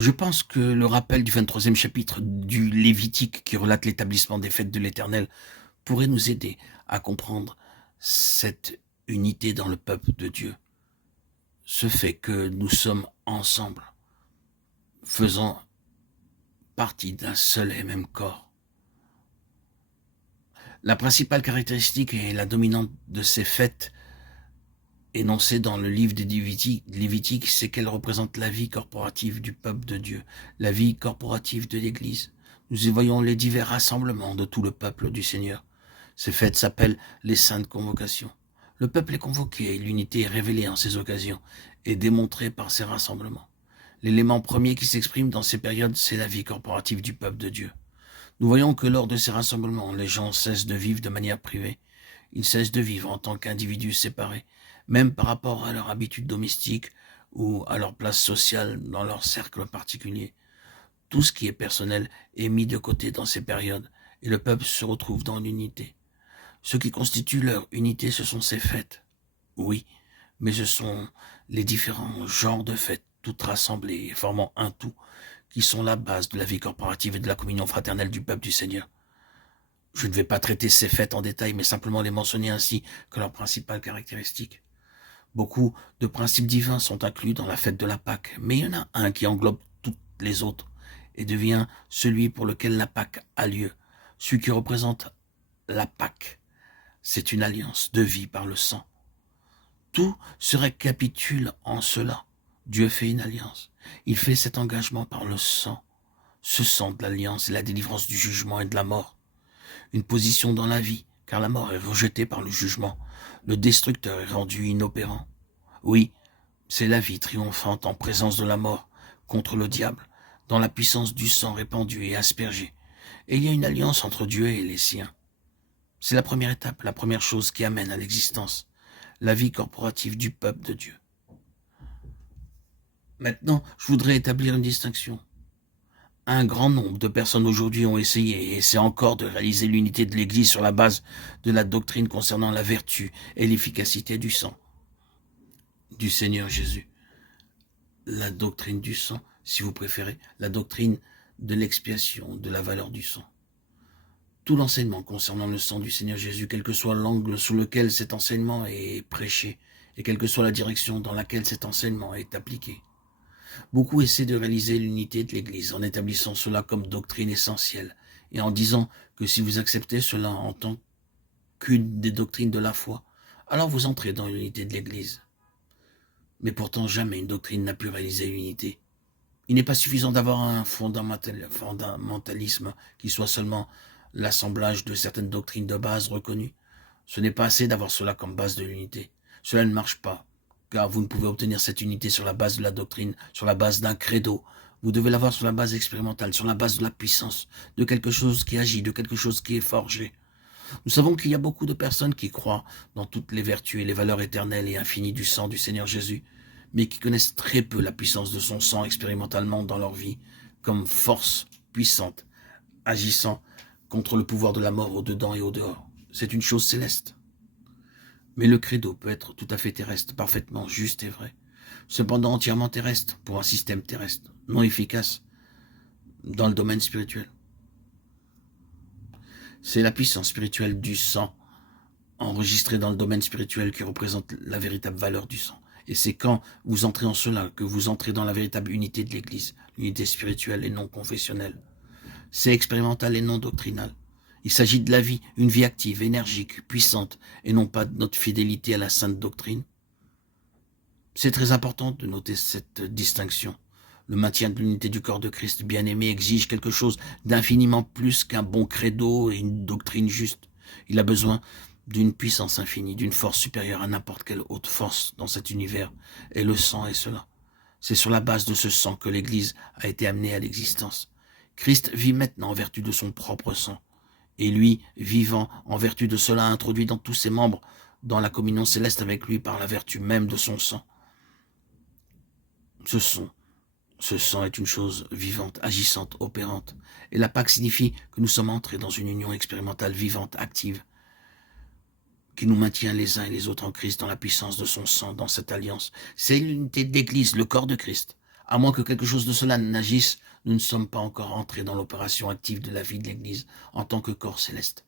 Je pense que le rappel du 23e chapitre du Lévitique qui relate l'établissement des fêtes de l'Éternel pourrait nous aider à comprendre cette unité dans le peuple de Dieu. Ce fait que nous sommes ensemble, faisant partie d'un seul et même corps. La principale caractéristique et la dominante de ces fêtes énoncées dans le livre des Lévitique, c'est qu'elles représentent la vie corporative du peuple de Dieu, la vie corporative de l'Église. Nous y voyons les divers rassemblements de tout le peuple du Seigneur. Ces fêtes s'appellent les saintes convocations. Le peuple est convoqué et l'unité est révélée en ces occasions et démontrée par ces rassemblements. L'élément premier qui s'exprime dans ces périodes, c'est la vie corporative du peuple de Dieu. Nous voyons que lors de ces rassemblements, les gens cessent de vivre de manière privée. Ils cessent de vivre en tant qu'individus séparés, même par rapport à leur habitude domestique ou à leur place sociale dans leur cercle particulier. Tout ce qui est personnel est mis de côté dans ces périodes et le peuple se retrouve dans l'unité. Ce qui constitue leur unité, ce sont ces fêtes. Oui, mais ce sont les différents genres de fêtes, toutes rassemblées et formant un tout, qui sont la base de la vie corporative et de la communion fraternelle du peuple du Seigneur. Je ne vais pas traiter ces fêtes en détail, mais simplement les mentionner ainsi que leurs principales caractéristiques. Beaucoup de principes divins sont inclus dans la fête de la Pâque, mais il y en a un qui englobe toutes les autres et devient celui pour lequel la Pâque a lieu, celui qui représente la Pâque. C'est une alliance de vie par le sang. Tout se récapitule en cela. Dieu fait une alliance. Il fait cet engagement par le sang. Ce sang de l'alliance est la délivrance du jugement et de la mort. Une position dans la vie, car la mort est rejetée par le jugement. Le destructeur est rendu inopérant. Oui, c'est la vie triomphante en présence de la mort, contre le diable, dans la puissance du sang répandu et aspergé. Et il y a une alliance entre Dieu et les siens. C'est la première étape, la première chose qui amène à l'existence, la vie corporative du peuple de Dieu. Maintenant, je voudrais établir une distinction. Un grand nombre de personnes aujourd'hui ont essayé et essaient encore de réaliser l'unité de l'Église sur la base de la doctrine concernant la vertu et l'efficacité du sang du Seigneur Jésus. La doctrine du sang, si vous préférez, la doctrine de l'expiation, de la valeur du sang. Tout l'enseignement concernant le sang du Seigneur Jésus, quel que soit l'angle sous lequel cet enseignement est prêché, et quelle que soit la direction dans laquelle cet enseignement est appliqué. Beaucoup essaient de réaliser l'unité de l'Église en établissant cela comme doctrine essentielle et en disant que si vous acceptez cela en tant qu'une des doctrines de la foi, alors vous entrez dans l'unité de l'Église. Mais pourtant jamais une doctrine n'a pu réaliser l'unité. Il n'est pas suffisant d'avoir un fondamentalisme qui soit seulement l'assemblage de certaines doctrines de base reconnues. Ce n'est pas assez d'avoir cela comme base de l'unité. Cela ne marche pas, car vous ne pouvez obtenir cette unité sur la base de la doctrine, sur la base d'un credo. Vous devez l'avoir sur la base expérimentale, sur la base de la puissance, de quelque chose qui agit, de quelque chose qui est forgé. Nous savons qu'il y a beaucoup de personnes qui croient dans toutes les vertus et les valeurs éternelles et infinies du sang du Seigneur Jésus, mais qui connaissent très peu la puissance de son sang expérimentalement dans leur vie, comme force puissante, agissant contre le pouvoir de la mort au-dedans et au-dehors. C'est une chose céleste. Mais le credo peut être tout à fait terrestre, parfaitement juste et vrai, cependant entièrement terrestre pour un système terrestre, non efficace dans le domaine spirituel. C'est la puissance spirituelle du sang enregistrée dans le domaine spirituel qui représente la véritable valeur du sang. Et c'est quand vous entrez en cela que vous entrez dans la véritable unité de l'Église, l'unité spirituelle et non confessionnelle. C'est expérimental et non doctrinal. Il s'agit de la vie, une vie active, énergique, puissante, et non pas de notre fidélité à la sainte doctrine. C'est très important de noter cette distinction. Le maintien de l'unité du corps de Christ bien-aimé exige quelque chose d'infiniment plus qu'un bon credo et une doctrine juste. Il a besoin d'une puissance infinie, d'une force supérieure à n'importe quelle haute force dans cet univers. Et le sang est cela. C'est sur la base de ce sang que l'Église a été amenée à l'existence. Christ vit maintenant en vertu de son propre sang. Et lui, vivant en vertu de cela, a introduit dans tous ses membres dans la communion céleste avec lui par la vertu même de son sang. Ce sang est une chose vivante, agissante, opérante. Et la Pâque signifie que nous sommes entrés dans une union expérimentale vivante, active, qui nous maintient les uns et les autres en Christ dans la puissance de son sang, dans cette alliance. C'est l'unité de l'Église, le corps de Christ. À moins que quelque chose de cela n'agisse, nous ne sommes pas encore entrés dans l'opération active de la vie de l'Église en tant que corps céleste.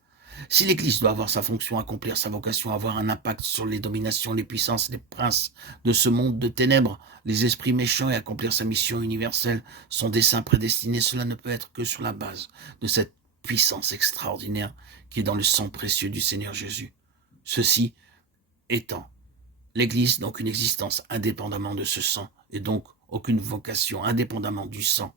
Si l'Église doit avoir sa fonction, accomplir sa vocation, avoir un impact sur les dominations, les puissances, les princes de ce monde de ténèbres, les esprits méchants et accomplir sa mission universelle, son dessein prédestiné, cela ne peut être que sur la base de cette puissance extraordinaire qui est dans le sang précieux du Seigneur Jésus. Ceci étant, l'Église, donc une existence indépendamment de ce sang, et donc aucune vocation indépendamment du sang